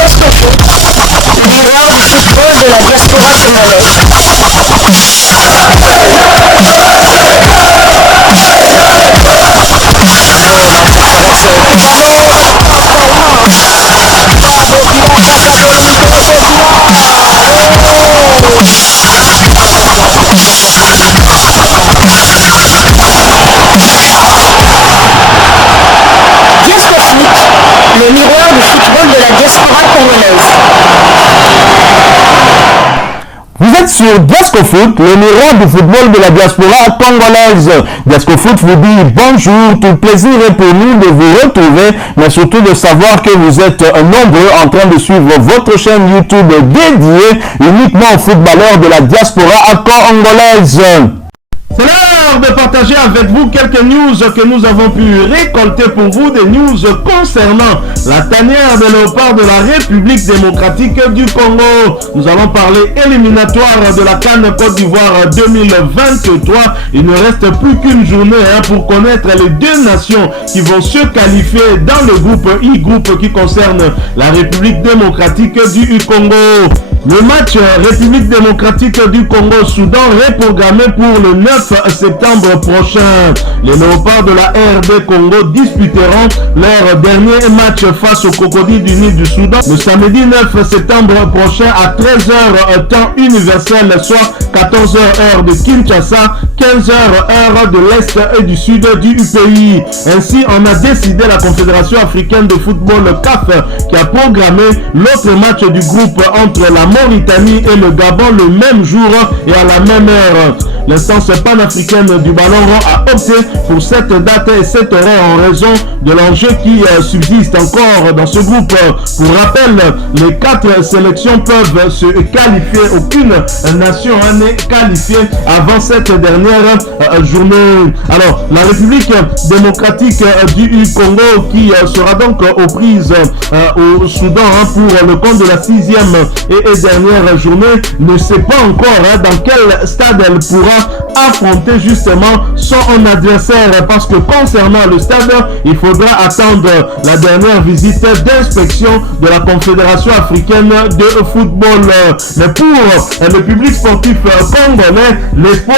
Diascofoot, miroir du football de la diaspora congolaise. Le miroir du football de la diaspora congolaise. Vous êtes sur Diascofoot, le miroir du football de la diaspora congolaise. Diascofoot vous dit bonjour, tout plaisir est pour nous de vous retrouver, mais surtout de savoir que vous êtes nombreux en train de suivre votre chaîne YouTube dédiée uniquement aux footballeurs de la diaspora congolaise. C'est l'heure de partager avec vous quelques news que nous avons pu récolter pour vous, des news concernant la tanière de léopard de la République démocratique du Congo. Nous allons parler éliminatoire de la CAN Côte d'Ivoire 2023. Il ne reste plus qu'une journée pour connaître les deux nations qui vont se qualifier dans le groupe I-Groupe qui concerne la République démocratique du Congo. Le match République démocratique du Congo-Soudan est programmé pour le 9 septembre prochain. Les léopards de la RD Congo disputeront leur dernier match face aux crocodiles du Nil du Soudan le samedi 9 septembre prochain à 13h temps universel, soit 14h heure de Kinshasa, 15h heure de l'Est et du Sud du pays. Ainsi, on a décidé, la Confédération africaine de football CAF, qui a programmé l'autre match du groupe entre la Mauritanie et le Gabon le même jour et à la même heure. L'instance panafricaine du ballon rond a opté pour cette date et cette heure en raison de l'enjeu qui subsiste encore dans ce groupe. Pour rappel, les 4 sélections peuvent se qualifier. Aucune nation n'est qualifiée avant cette dernière journée. Alors, la République démocratique du Congo qui sera donc aux prises au Soudan pour le compte de la 6e et dernière journée ne sait pas encore dans quel stade elle pourra affronter justement son adversaire, parce que concernant le stade, il faudra attendre la dernière visite d'inspection de la Confédération africaine de football. Mais pour le public sportif congolais, l'espoir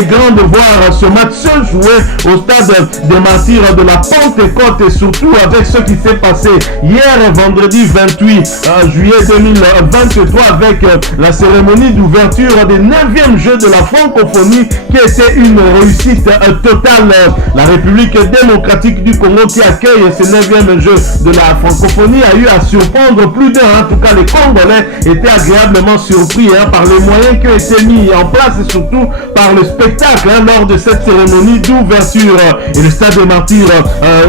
est grand de voir ce match se jouer au stade des Martyrs de la Pentecôte, et surtout avec ce qui s'est passé hier vendredi 28 juillet 2023 avec la cérémonie d'ouverture des 9e Jeux de la francophonie qui était une réussite totale. La République démocratique du Congo qui accueille ces 9e Jeux de la francophonie a eu à surprendre plus d'un. En tout cas, les Congolais étaient agréablement surpris par les moyens qui ont été mis en place et surtout par le spectacle lors de cette cérémonie d'ouverture. Et le stade des Martyrs,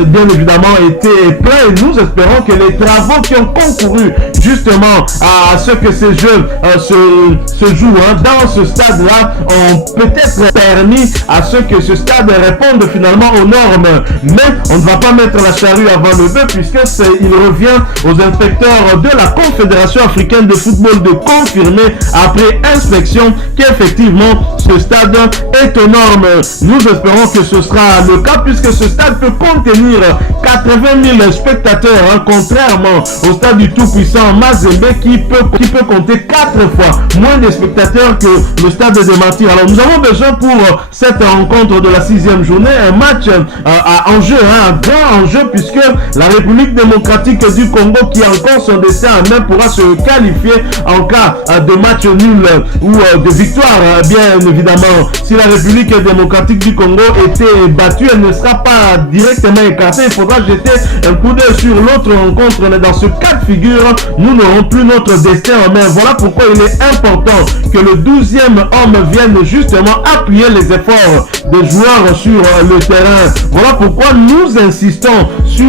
bien évidemment, était plein, et nous espérons que les travaux qui ont concouru justement à ce que ces Jeux se jouent dans ce stade-là ont peut-être permis à ce que ce stade réponde finalement aux normes. Mais on ne va pas mettre la charrue avant le bœuf, puisque il revient aux inspecteurs de la Confédération africaine de football de confirmer après inspection qu'effectivement ce stade est aux normes. Nous espérons que ce sera le cas, puisque ce stade peut contenir 80 000 spectateurs, contrairement au stade du tout-puissant Mazembe qui peut compter 4 fois moins de spectateurs que le stade des Martyrs. Alors nous avons besoin pour cette rencontre de la 6e journée un match à enjeu, un grand enjeu, puisque la République démocratique du Congo, qui a encore son destin en main, pourra se qualifier en cas de match nul ou de victoire. Bien évidemment, si la République démocratique du Congo était battue, elle ne sera pas directement écartée. Il faudra jeter un coup d'œil sur l'autre rencontre. Mais dans ce cas de figure, nous n'aurons plus notre destin en main. Voilà pourquoi il est important que le 12e homme vienne justement appuyer les efforts des joueurs sur le terrain. Voilà pourquoi nous insistons sur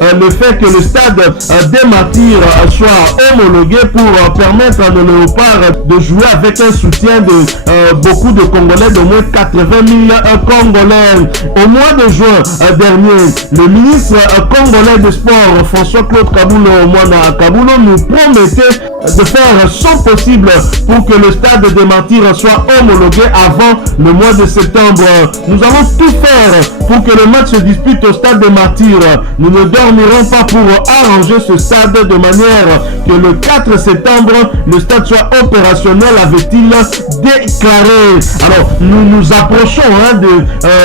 le fait que le stade des Martyrs soit homologué pour permettre à nos léopards de jouer avec un soutien de beaucoup beaucoup de Congolais, de moins 80 000 Congolais. Au mois de juin dernier, le ministre congolais des Sports, François-Claude Kabulo nous promettait de faire son possible pour que le stade des Martyrs soit homologué avant le mois de septembre. Nous allons tout faire pour que le match se dispute au stade des Martyrs. Nous ne dormirons pas pour arranger ce stade de manière que le 4 septembre, le stade soit opérationnel, avait-il déclaré. Alors, nous nous approchons de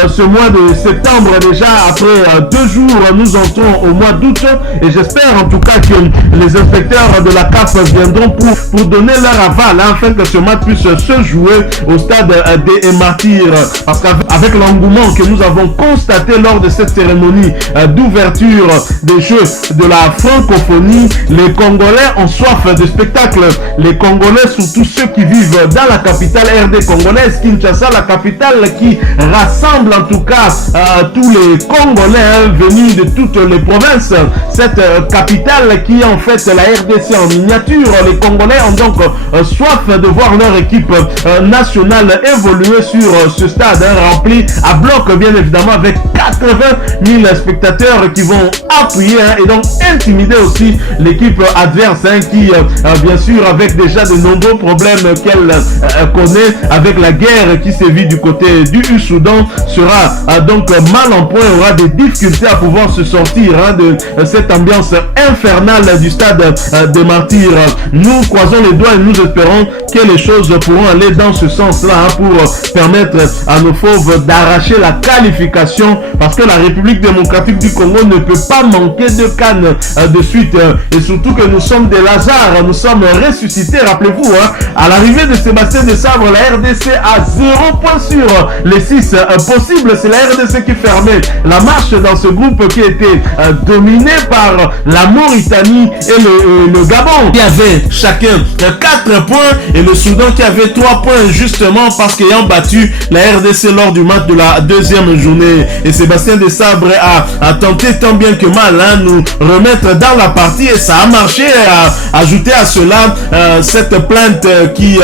ce mois de septembre déjà. Après 2 jours, nous entrons au mois d'août et j'espère en tout cas que les inspecteurs de la CAF viendront pour donner leur aval afin que ce match puisse se jouer au stade des Martyrs. Parce qu'avec l'engouement que nous avons constaté lors de cette cérémonie d'ouverture des Jeux de la francophonie, les Congolais ont soif de spectacle. Les Congolais, surtout ceux qui vivent dans la capitale RD congolaise, Kinshasa, la capitale qui rassemble en tout cas tous les Congolais venus de toutes les provinces. Cette capitale qui est en fait la RDC en miniature. Les Congolais ont donc soif de voir leur équipe nationale évoluer sur ce stade rempli à bloc, bien évidemment, avec 80 000 spectateurs qui vont appuyer et donc intimider aussi l'équipe adverse qui, bien sûr, avec déjà de nombreux problèmes qu'elle connaît avec la guerre qui sévit du côté du Soudan, sera donc mal en point, aura des difficultés à pouvoir se sortir de cette ambiance infernale du stade des Martyrs. Nous croisons les doigts et nous espérons que les choses pourront aller dans ce sens-là pour permettre à nos fauves d'arracher la qualification, parce que la République démocratique du Congo ne peut pas manquer de canne de suite, et surtout que nous sommes des Lazare, nous sommes ressuscités. Rappelez-vous, à l'arrivée de Sébastien Desabre, la RDC a 0 point sur les 6 possibles. C'est la RDC qui fermait la marche dans ce groupe qui était dominé par la Mauritanie et le Gabon, qui avait chacun 4 points, et le Soudan qui avait 3 points, justement parce qu'ayant battu la RDC lors du match de la deuxième journée. Et Sébastien Desabre a tenté tant bien que mal nous remettre dans la partie, et ça a marché. Ajouter à cela cette plainte qui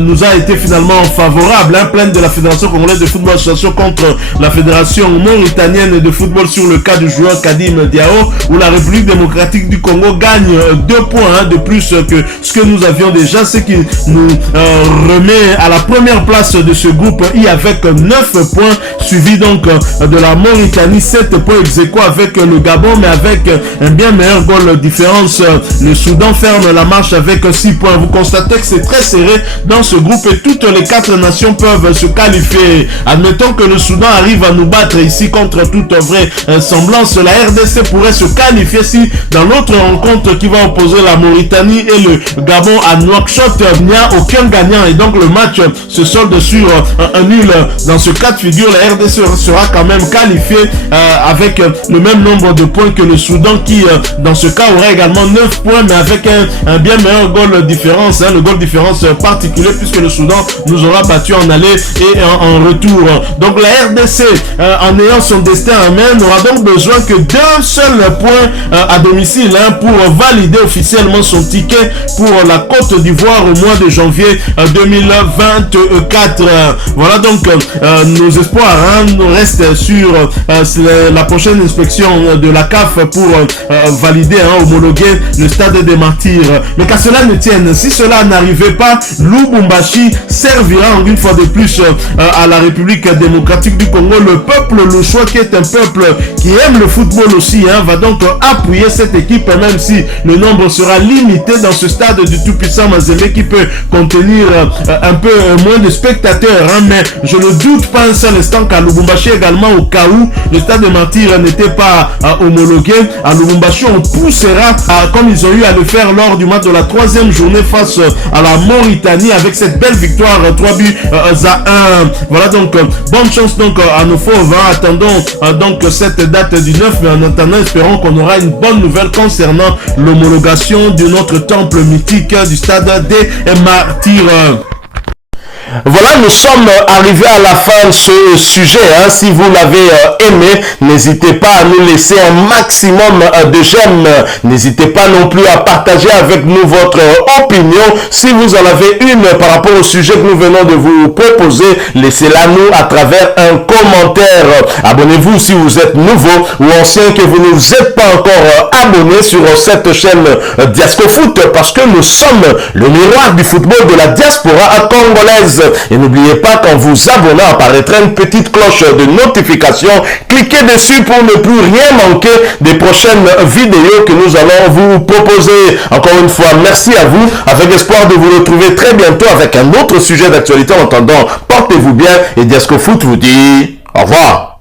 nous a été finalement favorable, plainte de la Fédération congolaise de football association contre la Fédération mauritanienne de football sur le cas du joueur Kadim Diao, où la République démocratique du Congo gagne 2 points de plus que ce que nous avions déjà, ce qui nous remet à la première place de ce groupe I avec 9 points, suivi donc de la Mauritanie, 7 points ex-aequo avec le Gabon, mais avec un bien meilleur goal différence. Le Soudan ferme la marche avec 6 points. Vous constatez que c'est très serré dans ce groupe et toutes les 4 nations peuvent se qualifier. Admettons que le Soudan arrive à nous battre ici contre toute vraie semblance. La RDC pourrait se qualifier si dans l'autre rencontre qui va opposer la Mauritanie et le Gabon à Nouakchott, il n'y a aucun gagnant et donc le match se solde sur un nul. Dans ce cas de figure, la RDC sera quand même qualifiée avec le même nombre de points que le Soudan qui dans ce cas aurait également 9 points, mais avec un bien meilleur goal différence, le goal différence particulier, puisque le Soudan nous aura battu en aller et en retour. Donc la RDC, en ayant son destin en main, n'aura donc besoin que d'un seul point à domicile pour valider officiellement son ticket pour la Côte d'Ivoire au mois de janvier 2024. Voilà donc nos espoirs restent sur la prochaine inspection de la CAF pour valider, homologuer le stade des Martyrs. Mais qu'à cela ne tienne, si cela n'arrivait pas, Lubumbashi servira une fois de plus à la République démocratique du Congo. Le peuple louchois, qui est un peuple qui aime le football aussi, va donc appuyer cette équipe, même si le nombre sera limité dans ce stade du tout-puissant Mazembe qui peut contenir un peu moins de spectateurs, mais je ne doute pas un seul instant qu'à Lubumbashi également, au cas où le stade des Martyrs n'était pas homologué, à Lubumbashi on poussera comme ils ont eu à le faire lors du match de la 3e journée face à la Mauritanie avec cette belle victoire 3 buts à 1. Voilà donc bonne chance donc à nos fauves. Attendons donc cette date du 9, mais en attendant espérons qu'on aura une bonne nouvelle concernant l'homologation de notre temple mythique du stade des Martyrs. Voilà, nous sommes arrivés à la fin de ce sujet. Si vous l'avez aimé, n'hésitez pas à nous laisser un maximum de j'aime. N'hésitez pas non plus à partager avec nous votre opinion. Si vous en avez une par rapport au sujet que nous venons de vous proposer, laissez-la nous à travers un commentaire. Abonnez-vous si vous êtes nouveau ou ancien, que vous ne vous êtes pas encore abonné sur cette chaîne Diasco Foot, parce que nous sommes le miroir du football de la diaspora congolaise. Et n'oubliez pas, qu'en vous abonnant, apparaîtra une petite cloche de notification. Cliquez dessus pour ne plus rien manquer des prochaines vidéos que nous allons vous proposer. Encore une fois, merci à vous, avec espoir de vous retrouver très bientôt avec un autre sujet d'actualité. En attendant, portez-vous bien et Diasco Foot vous dit au revoir.